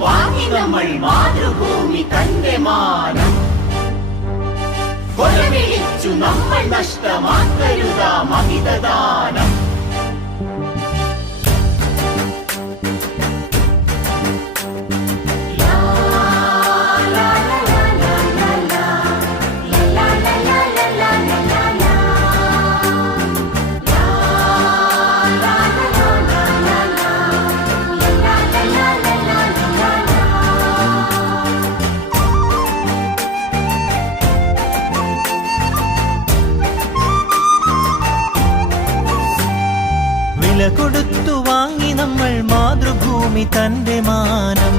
വാങ്ങി നമ്മൾ മാതൃഭൂമി തന്റെ മാനം. കൊലവിളിച്ചു നമ്മൾ നഷ്ടമാക്കരുതാ മഹിതദാനം. വില കൊടുത്തു വാങ്ങി നമ്മൾ മാതൃഭൂമി തന്റെ മാനം.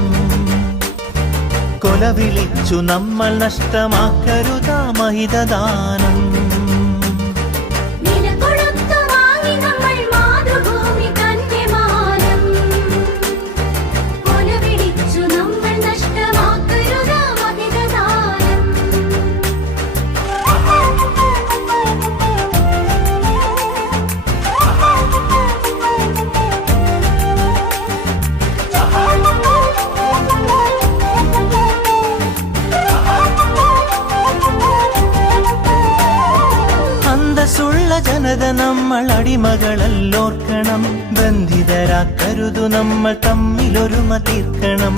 കൊല വിളിച്ചു നമ്മൾ നഷ്ടമാക്കരുതാ മഹിതദാനം. അന്തസ്സുള്ള ജനത നമ്മൾ അടിമകളല്ലോർക്കണം. ബന്ധിതരാക്കരുതു നമ്മൾ തമ്മിലൊരുമ തീർക്കണം.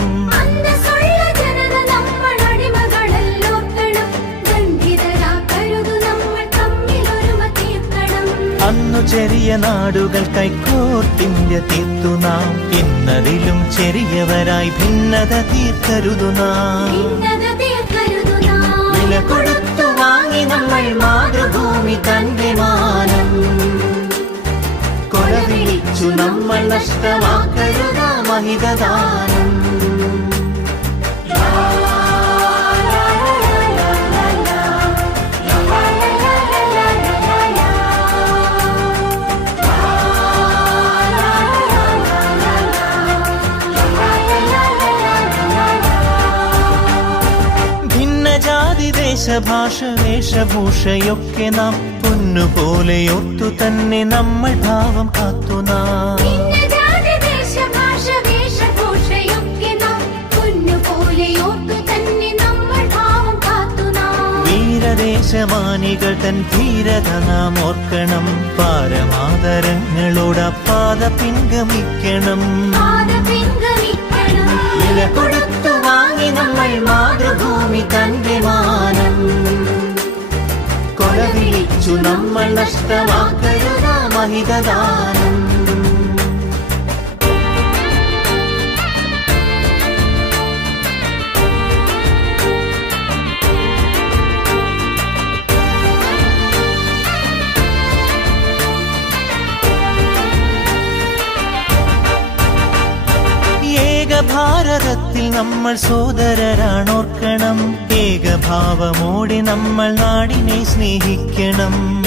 അന്നു ചെറിയ നാടുകൾ കൈക്കോർത്തിന്ത്യ തീർത്തു നാം. ഇന്നതിലും ചെറിയവരായി ഭിന്നത തീർക്കരുതു നാം. വില കൊടുത്തു വാങ്ങി നമ്മൾ മാതൃഭൂമി തന്റെ മാനം. കൊല വിളിച്ചു നമ്മൾ നഷ്ടമാക്കരുതാ മഹിതദാനം. ദേശഭാഷ വേഷഭൂഷയൊക്കെ നാം പൊന്നുപോലെയോർത്തു തന്നെ നമ്മൾ ഭാവം കാത്തു നാം. വീരദേശമാനികൾ തൻ ധീരത നാം ഓർക്കണം. പാരമാദരങ്ങളോട് പാത പിൻഗമിക്കണം. വില കൊടുത്തു വാങ്ങി നമ്മൾ മാതൃഭൂമി തന്റെ മാനം. കൊല വിളിച്ചു നമ്മൾ നഷ്ടമാക്കരുതാ മഹിതദാനം. ഭാരതത്തിൽ നമ്മൾ സോദരരാണോർക്കണം. ഏകഭാവമോടെ നമ്മൾ നാടിനെ സ്നേഹിക്കണം.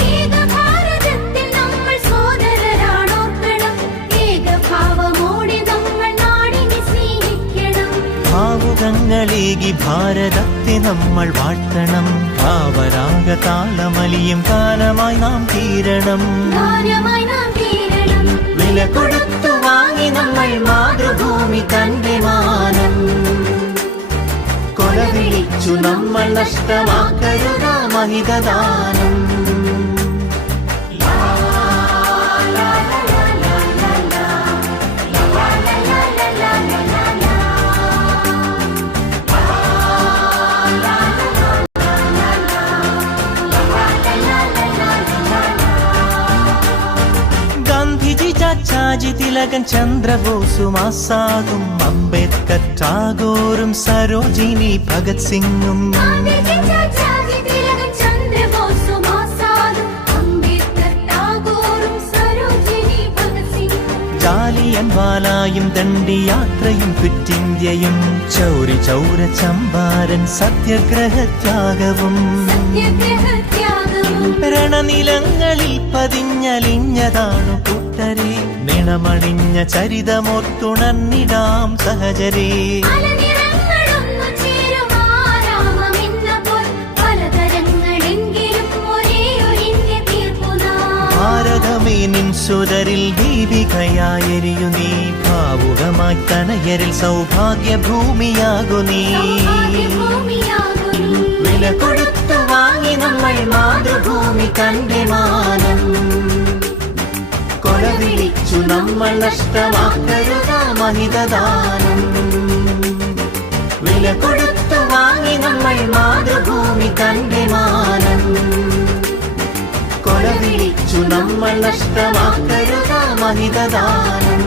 ഭാവുകങ്ങളേകി ഭാരതത്തെ നമ്മൾ വാഴ്ത്തണം. ഭാവരാഗ താളമലിയും കാലമായി നാം തീരണം. വില കൊടുത്തു വാങ്ങി നമ്മൾ മാതൃഭൂമി തന്റെ മാനം. കൊല വിളിച്ചു നമ്മൾ നഷ്ടമാക്കരുതാ മഹിതദാനം. ചാച്ചാജി തിലകൻ ചന്ദ്രബോസും ആസാദും അംബേദ്കർ ടാഗോറും സരോജിനി ഭഗത് സിംഗും ജാലിയൻവാലായും ദണ്ഡിയാത്രയും ക്വിറ്റിന്ത്യയും ചൗരി ചൗര ചമ്പാരൻ സത്യഗ്രഹത്യാഗവും രണനിലങ്ങളിൽ പതിഞ്ഞലിഞ്ഞതാണു കൂട്ടരെ. നിണമണിഞ്ഞ ചരിതമോർത്തുണർന്നിടാം സഹചരേ. ഭാരതമേ നിൻ സുതരിൽ ദീപികയായെരിയു നീ ഭാവുകമായി തനയരിൽ സൗഭാഗ്യഭൂമിയാകു നീ വില കൊടുത്തു വാങ്ങി നമ്മൾ മാതൃഭൂമി തന്റെ മാനം കൊലവിളിച്ചു നമ്മൾ നഷ്ടമാക്കരുതാ മഹിതദാനം വില കൊടുത്തു വാങ്ങി നമ്മൾ മാതൃഭൂമി തന്റെ മാനം കൊലവിളിച്ചു നമ്മൾ നഷ്ടമാക്കരുതാ മഹിതദാനം